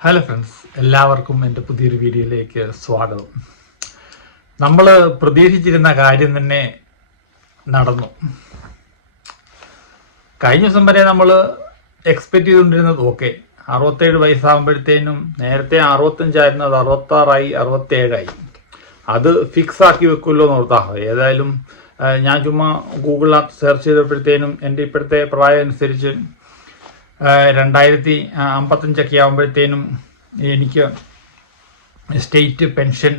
Hello friends എല്ലാവർക്കും എന്റെ പുതിയൊരു വീഡിയോയിലേക്ക് സ്വാഗതം. നമ്മൾ പ്രതീക്ഷിച്ചിരുന്ന കാര്യം തന്നെ നടന്നു. കഴിഞ്ഞ ദിവസം വരെ നമ്മൾ എക്സ്പെക്ട് ചെയ്തുകൊണ്ടിരുന്നത് ഓക്കെ അറുപത്തേഴ് വയസ്സാകുമ്പോഴത്തേനും നേരത്തെ അറുപത്തഞ്ചായിരുന്നു അത് അറുപത്താറായി അറുപത്തേഴായി. അത് ഫിക്സ് ആക്കി വെക്കുമല്ലോ എന്ന് ഓർത്താ ഏതായാലും ഞാൻ ചുമ്മാ ഗൂഗിളിനകത്ത് സെർച്ച് ചെയ്തപ്പോഴത്തേനും എന്റെ ഇപ്പോഴത്തെ പ്രായം അനുസരിച്ച് രണ്ടായിരത്തി അമ്പത്തഞ്ചൊക്കെ ആകുമ്പോഴത്തേനും എനിക്ക് സ്റ്റേറ്റ് പെൻഷൻ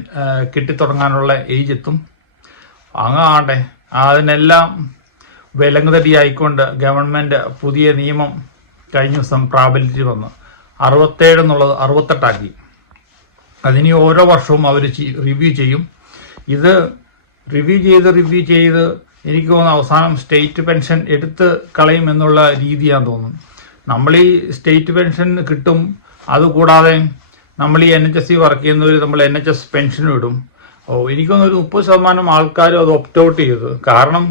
കിട്ടിത്തുടങ്ങാനുള്ള ഏജ് എത്തും. അങ്ങാട്ടെ അതിനെല്ലാം വിലങ്ങുതടിയായിക്കൊണ്ട് ഗവൺമെന്റ് പുതിയ നിയമം കഴിഞ്ഞ ദിവസം പ്രാബല്യത്തിൽ വന്നു. അറുപത്തേഴ് എന്നുള്ളത് അറുപത്തെട്ടാക്കി. അതിനി ഓരോ വർഷവും അവർ റിവ്യൂ ചെയ്യും. ഇത് റിവ്യൂ ചെയ്ത് റിവ്യൂ ചെയ്ത് എനിക്ക് തോന്നുന്നു അവസാനം സ്റ്റേറ്റ് പെൻഷൻ എടുത്ത് കളയും എന്നുള്ള രീതിയാണ് തോന്നുന്നു. നമ്മൾ ഈ സ്റ്റേറ്റ് പെൻഷൻ കിട്ടും. അതുകൂടാതെ നമ്മൾ ഈ N H S C work ചെയ്യുന്നവർ നമ്മൾ എൻ എച്ച് എസ് പെൻഷനും ഇടും. ഓ എനിക്കൊന്നും ഒരു മുപ്പത് ശതമാനം ആൾക്കാരും അത് ഒപ്റ്റ് ഔട്ട് ചെയ്തു. കാരണം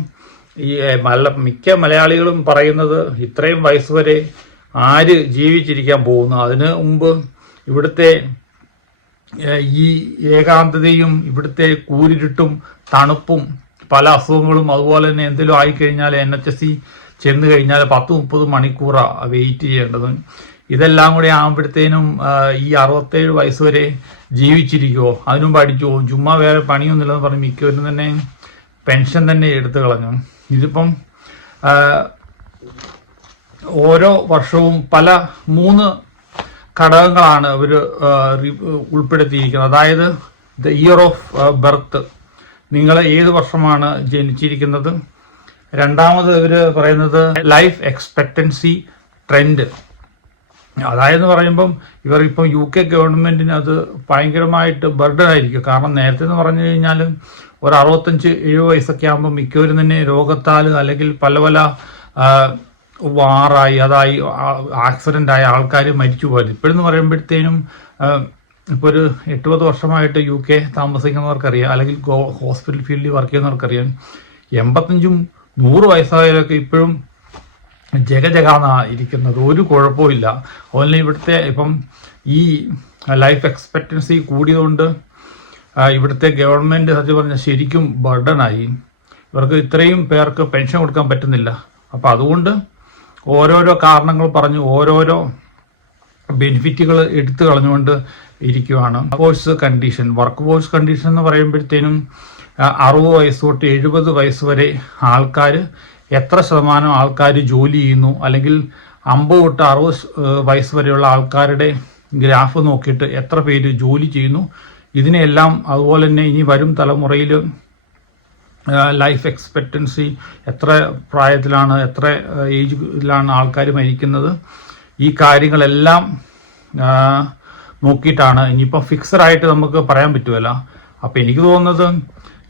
ഈ മല മിക്ക മലയാളികളും പറയുന്നത് ഇത്രയും വയസ്സ് വരെ ആര് ജീവിച്ചിരിക്കാൻ പോകുന്നു. അതിന് മുമ്പ് ഇവിടുത്തെ ഈ ഏകാന്തതയും ഇവിടുത്തെ കൂരിരുട്ടും തണുപ്പും പല അസുഖങ്ങളും അതുപോലെ തന്നെ എന്തെങ്കിലും ആയിക്കഴിഞ്ഞാൽ എൻ എച്ച് എസ് സി ചെന്ന് കഴിഞ്ഞാൽ പത്ത് മുപ്പത് മണിക്കൂറാണ് വെയിറ്റ് ചെയ്യേണ്ടത്. ഇതെല്ലാം കൂടി ആകുമ്പോഴത്തേനും ഈ അറുപത്തേഴ് വയസ്സ് വരെ ജീവിച്ചിരിക്കുമോ അതിനും പഠിച്ചു പോകും. ചുമ്മാ വേറെ പണിയൊന്നുമില്ലെന്ന് പറഞ്ഞ് മിക്കവരും തന്നെ പെൻഷൻ തന്നെ എടുത്തു കളഞ്ഞു. ഇതിപ്പം ഓരോ വർഷവും പല മൂന്ന് ഘടകങ്ങളാണ് അവർ ഉൾപ്പെടുത്തിയിരിക്കുന്നത്. അതായത് ദ ഇയർ ഓഫ് ബർത്ത്. നിങ്ങൾ ഏത് വർഷമാണ് ജനിച്ചിരിക്കുന്നത്? രണ്ടാമത് ഇവർ പറയുന്നത് ലൈഫ് എക്സ്പെക്റ്റൻസി ട്രെൻഡ് അതായത് പറയുമ്പം ഇവർ ഇപ്പം യു കെ ഗവൺമെന്റിന് അത് ഭയങ്കരമായിട്ട് ബർഡൻ ആയിരിക്കും. കാരണം നേരത്തെ എന്ന് പറഞ്ഞു കഴിഞ്ഞാൽ ഒരു അറുപത്തഞ്ച് എഴുപത് വയസ്സൊക്കെ ആകുമ്പോൾ മിക്കവരും തന്നെ രോഗത്താൽ അല്ലെങ്കിൽ പല പല വാറായി അതായി ആക്സിഡന്റ് ആയ ആൾക്കാർ മരിച്ചു പോയത്. ഇപ്പോഴെന്ന് പറയുമ്പോഴത്തേനും ഇപ്പോൾ ഒരു എട്ടുപത് വർഷമായിട്ട് യു കെ താമസിക്കുന്നവർക്കറിയാം. അല്ലെങ്കിൽ ഹോസ്പിറ്റൽ ഫീൽഡിൽ വർക്ക് ചെയ്യുന്നവർക്കറിയാം. എൺപത്തഞ്ചും നൂറ് വയസ്സായവരൊക്കെ ഇപ്പോഴും ജഗജഗാന ഇരിക്കുന്നത്. ഒരു കുഴപ്പമില്ല അതുപോലെ ഇവിടുത്തെ ഇപ്പം ഈ ലൈഫ് എക്സ്പെക്റ്റൻസി കൂടിയതുകൊണ്ട് ഇവിടുത്തെ ഗവൺമെന്റ് സത്യം പറഞ്ഞാൽ ശരിക്കും ബർഡനായി. ഇവർക്ക് ഇത്രയും പേർക്ക് പെൻഷൻ കൊടുക്കാൻ പറ്റുന്നില്ല. അപ്പോൾ അതുകൊണ്ട് ഓരോരോ കാരണങ്ങൾ പറഞ്ഞു ഓരോരോ ബെനിഫിറ്റുകൾ എടുത്തു കളഞ്ഞുകൊണ്ട് ഇരിക്കുവാണ്. Force condition work force condition എന്ന് പറയുമ്പോഴത്തേനും അറുപത് വയസ്സ് തൊട്ട് എഴുപത് വയസ്സ് വരെ ആൾക്കാർ എത്ര ശതമാനം ആൾക്കാർ ജോലി ചെയ്യുന്നു അല്ലെങ്കിൽ അമ്പത് തൊട്ട് അറുപത് വയസ്സ് വരെയുള്ള ആൾക്കാരുടെ ഗ്രാഫ് നോക്കിയിട്ട് എത്ര പേര് ജോലി ചെയ്യുന്നു. ഇതിനെല്ലാം അതുപോലെ തന്നെ ഇനി വരും തലമുറയിൽ ലൈഫ് എക്സ്പെക്റ്റൻസി എത്ര പ്രായത്തിലാണ് എത്ര ഏജിലാണ് ആൾക്കാർ മരിക്കുന്നത്. ഈ കാര്യങ്ങളെല്ലാം നോക്കിയിട്ടാണ്. ഇനിയിപ്പോൾ ഫിക്സഡ് ആയിട്ട് നമുക്ക് പറയാൻ പറ്റുമല്ല അപ്പോൾ എനിക്ക് തോന്നുന്നത്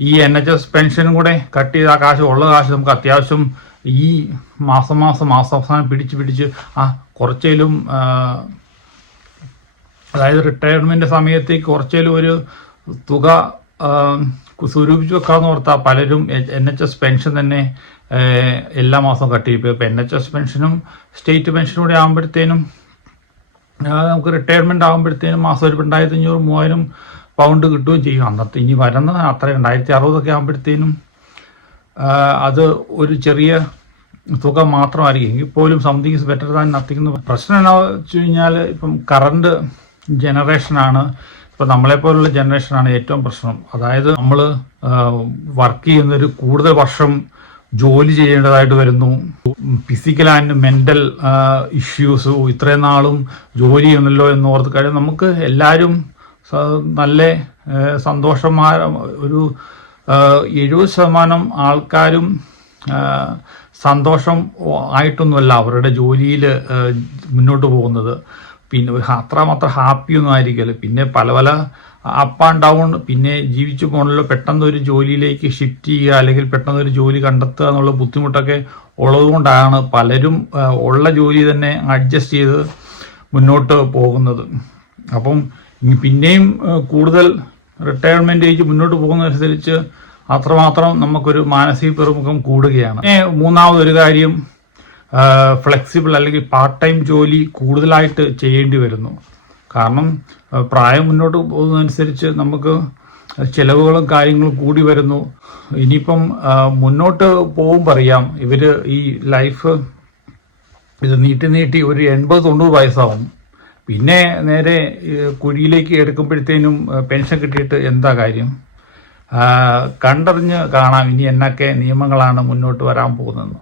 ഈ എൻ എച്ച് എസ് പെൻഷനും കൂടെ കട്ട് ചെയ്ത ആ കാശ് ഉള്ള കാശ് നമുക്ക് അത്യാവശ്യം ഈ മാസം മാസം മാസാവസാനം പിടിച്ച് പിടിച്ച് ആ കുറച്ചേലും അതായത് റിട്ടയർമെന്റ് സമയത്തേക്ക് കുറച്ചേലും ഒരു തുക സ്വരൂപിച്ച് വെക്കാന്ന് ഓർത്താൽ പലരും എൻ എച്ച് എസ് പെൻഷൻ തന്നെ എല്ലാ മാസവും കട്ട് ചെയ്യും. ഇപ്പം എൻ എച്ച് എസ് പെൻഷനും സ്റ്റേറ്റ് പെൻഷനും കൂടെ ആകുമ്പോഴത്തേനും നമുക്ക് റിട്ടയർമെന്റ് ആകുമ്പോഴത്തേനും മാസം ഒരു രണ്ടായിരത്തി അഞ്ഞൂറ് മൂവായിരം പൗണ്ട് കിട്ടുകയും ചെയ്യും. അന്നത്തെ ഇനി വരുന്ന അത്ര രണ്ടായിരത്തി അറുപതൊക്കെ ആകുമ്പോഴത്തേനും അത് ഒരു ചെറിയ തുക മാത്രമായിരിക്കും. എങ്കിൽ പോലും something is better than nothing എന്ന് പ്രശ്നം എന്താണെന്ന് വെച്ച് കഴിഞ്ഞാൽ ഇപ്പം കറണ്ട് ജനറേഷനാണ് ഇപ്പം നമ്മളെപ്പോലുള്ള ജനറേഷനാണ് ഏറ്റവും പ്രശ്നം. അതായത് നമ്മൾ വർക്ക് ചെയ്യുന്നൊരു കൂടുതൽ വർഷം ജോലി ചെയ്യേണ്ടതായിട്ട് വരുന്നു. ഫിസിക്കൽ ആൻഡ് മെന്റൽ ഇഷ്യൂസ് ഇത്രയും നാളും ജോലി ചെയ്യുന്നല്ലോ എന്ന് ഓർത്ത് കഴിഞ്ഞാൽ നമുക്ക് എല്ലാവരും നല്ല സന്തോഷമായ ഒരു എഴുപത് ശതമാനം ആൾക്കാരും സന്തോഷം ആയിട്ടൊന്നുമല്ല അവരുടെ ജോലിയിൽ മുന്നോട്ട് പോകുന്നത്. പിന്നെ അത്രമാത്രം ഹാപ്പി ഒന്നും ആയിരിക്കില്ല പിന്നെ പല പല അപ്പ് ആൻഡ് ഡൗൺ പിന്നെ ജീവിച്ചു പോകണല്ലോ പെട്ടെന്ന് ഒരു ജോലിയിലേക്ക് ഷിഫ്റ്റ് ചെയ്യുക അല്ലെങ്കിൽ പെട്ടെന്ന് ഒരു ജോലി കണ്ടെത്തുക എന്നുള്ള ബുദ്ധിമുട്ടൊക്കെ ഉള്ളതുകൊണ്ടാണ് പലരും ഉള്ള ജോലി തന്നെ അഡ്ജസ്റ്റ് ചെയ്ത് മുന്നോട്ട് പോകുന്നത്. അപ്പം പിന്നെയും കൂടുതൽ റിട്ടയർമെന്റ് ഏജ് മുന്നോട്ട് പോകുന്നതനുസരിച്ച് അത്രമാത്രം നമുക്കൊരു മാനസിക പിറമുഖം കൂടുകയാണ്. മൂന്നാമതൊരു കാര്യം ഫ്ലെക്സിബിൾ അല്ലെങ്കിൽ പാർട്ട് ടൈം ജോലി കൂടുതലായിട്ട് ചെയ്യേണ്ടി വരുന്നു. കാരണം പ്രായം മുന്നോട്ട് പോകുന്നതനുസരിച്ച് നമുക്ക് ചിലവുകളും കാര്യങ്ങളും കൂടി വരുന്നു. ഇനിയിപ്പം മുന്നോട്ട് പോകുമ്പോൾ അറിയാം ഇവർ ഈ ലൈഫ് ഇത് നീട്ടി നീട്ടി ഒരു എൺപത് തൊണ്ണൂറ് വയസ്സാവും. പിന്നെ നേരെ കുഴിയിലേക്ക് എടുക്കുമ്പോഴത്തേനും പെൻഷൻ കിട്ടിയിട്ട് എന്താ കാര്യം? കണ്ടറിഞ്ഞ് കാണാം ഇനി എന്നൊക്കെ നിയമങ്ങളാണ് മുന്നോട്ട് വരാൻ പോകുന്നത്.